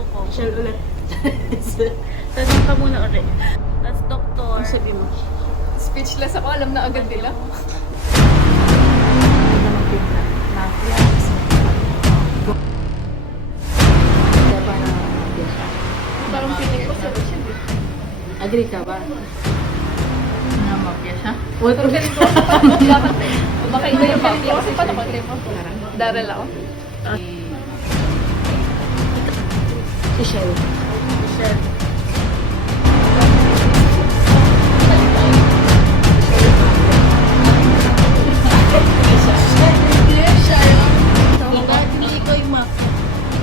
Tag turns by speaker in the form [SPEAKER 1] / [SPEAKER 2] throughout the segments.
[SPEAKER 1] turo ko.
[SPEAKER 2] Shell ulit.
[SPEAKER 1] Tapos ka muna ulit. Tapos doktor.
[SPEAKER 2] Ang sabi mo?
[SPEAKER 3] Speechless ako, alam na agad nila.
[SPEAKER 2] Mafia. Pa mafia.
[SPEAKER 3] Parang feeling ko sa.
[SPEAKER 2] Agree ka ba?
[SPEAKER 1] Na mafia siya.
[SPEAKER 2] What are you
[SPEAKER 3] Baka iba yung feeling ko. Kasi paano ko mo? Daryl ako.
[SPEAKER 2] Si
[SPEAKER 1] Yung mafia?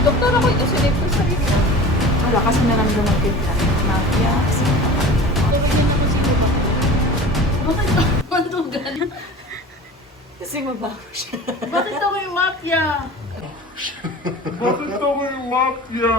[SPEAKER 3] Doktor ako ito, sinip ko sa sarili ko.
[SPEAKER 2] Wala kasi naramdaman pigla. Mafia. Sinta pa.
[SPEAKER 1] Tumingin ako sino ba? Bakit ba? Mandugan?
[SPEAKER 2] Kasi mabaho siya.
[SPEAKER 1] Bakit ako yung mafia?
[SPEAKER 4] Bakit ako yung mafia?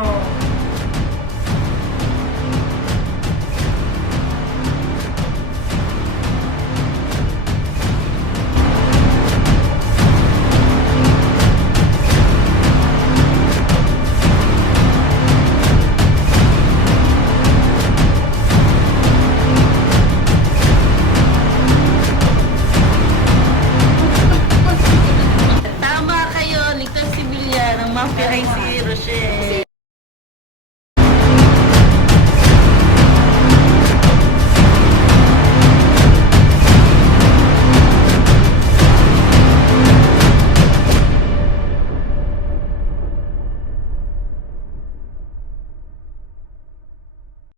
[SPEAKER 4] Não que vencido, gente.